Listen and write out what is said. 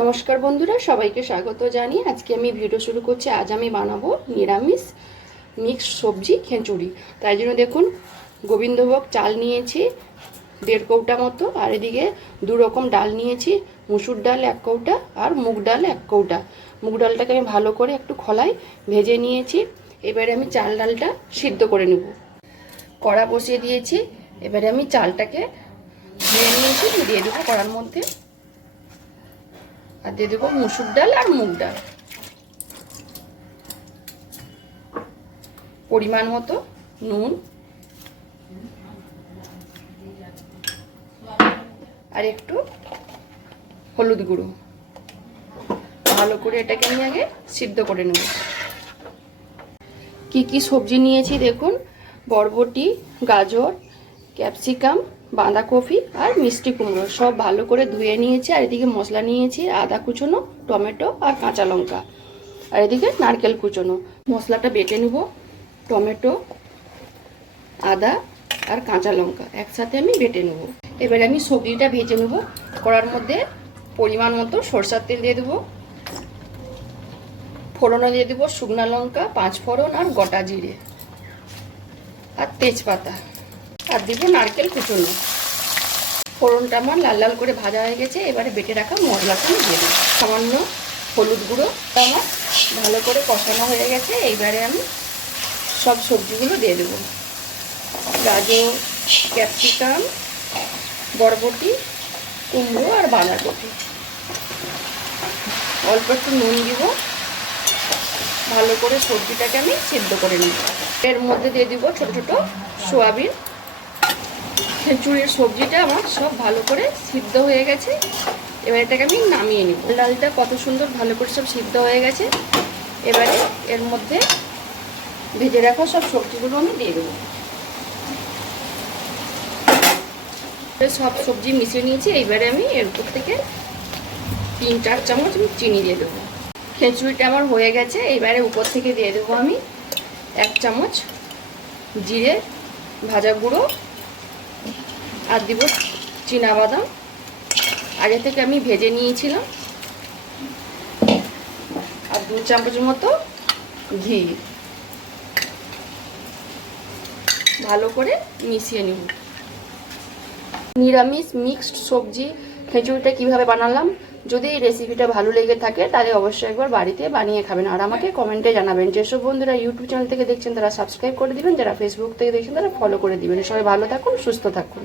নমস্কার বন্ধুরা, সবাইকে স্বাগত জানিয়ে আজকে আমি ভিডিও শুরু করছি। আজ আমি বানাবো নিরামিষ মিক্স সবজি খিচুড়ি। তাই জন্য দেখুন, গোবিন্দভোগ চাল নিয়েছি 1.5 কৌটা মতো, আর এদিকে 2 রকম ডাল নিয়েছি, মুসুর ডাল 1 কৌটা আর মুগ ডাল 1 কৌটা। মুগ ডালটাকে আমি ভালো করে একটু খোলায় ভেজে নিয়েছি। এবারে আমি চাল ডালটা সিদ্ধ করে নেব। কড়া বসিয়ে দিয়েছি, এবারে আমি চালটাকে ধুয়ে নিয়েছি, দিয়ে দেবো কড়ার মধ্যে। আর দিয়ে দেবো মুসুর ডাল আর মুগ ডাল, পরিমাণ মতো নুন আর একটু হলুদ গুঁড়ো। ভালো করে এটাকে আমি আগে সিদ্ধ করে নেব। কি কি সবজি নিয়েছি দেখুন, বরবটি, গাজর, ক্যাপসিকাম, বাঁধাকপি আর মিষ্টি কুমড়ো সব ভালো করে ধুয়ে নিয়েছি। আর এদিকে মশলা নিয়েছি আদা কুচনো, টমেটো আর কাঁচা লঙ্কা, আর এদিকে নারকেল কুচনো। মশলাটা বেটে নেব। টমেটো, আদা আর কাঁচা লঙ্কা একসাথে আমি বেটে নেব। এবারে আমি সবজিটা ভেজে নেব। কড়ার মধ্যে পরিমাণ মতো সরষের তেল দিয়ে দেবো। ফোড়নে দিয়ে দেবো শুকনো লঙ্কা, 5 ফোড়ন আর গোটা জিরে আর তেজপাতা, আর দিব নারকেল কুচনো। ফোড়নটা আমার লাল লাল করে ভাজা হয়ে গেছে। এবারে বেটে রাখা মশলাটা আমি দিয়ে দেবো। সামান্য হলুদ গুঁড়ো আমার ভালো করে কষানো হয়ে গেছে। এইবারে আমি সব সবজিগুলো দিয়ে দেবো। গাজর, ক্যাপসিকাম, বরবটি, কুমড়ো আর বাঁধাকপি। অল্প একটু নুন দিব। ভালো করে সবজিটাকে আমি সিদ্ধ করে নিব। এর মধ্যে দিয়ে দিব ছোট ছোট সয়াবিন। খিচুড়ির সবজিটা আমার সব ভালো করে সিদ্ধ হয়ে গেছে। এবার এটাকে আমি নামিয়ে নিব। ডালটা কত সুন্দর ভালো করে সব সিদ্ধ হয়ে গেছে। এবারে এর মধ্যে ভেজে রাখা সব সবজিগুলো আমি দিয়ে দেবো। সব সবজি মিশিয়ে নিয়েছি। এইবারে আমি এর উপর থেকে 3-4 চামচ আমি চিনি দিয়ে দেবো। খিচুড়িটা আমার হয়ে গেছে। এইবারে উপর থেকে দিয়ে দেবো আমি 1 চামচ জিরে ভাজা গুঁড়ো, আর দিব চীনাবাদাম আগে থেকে আমি ভেজে নিয়েছিলাম, আর 2 চামচ মতো ঘি। ভালো করে মিশিয়ে নিব। নিরামিষ মিক্সড সবজি খিচুড়িটা কিভাবে বানালাম, যদি এই রেসিপিটা ভালো লেগে থাকে তাহলে অবশ্যই একবার বাড়িতে বানিয়ে খাবেন, আর আমাকে কমেন্টে জানাবেন। যেসব বন্ধুরা ইউটিউব চ্যানেল থেকে দেখছেন তারা সাবস্ক্রাইব করে দিবেন, যারা ফেসবুক থেকে দেখছেন তারা ফলো করে দিবেন। সবাই ভালো থাকুন, সুস্থ থাকুন।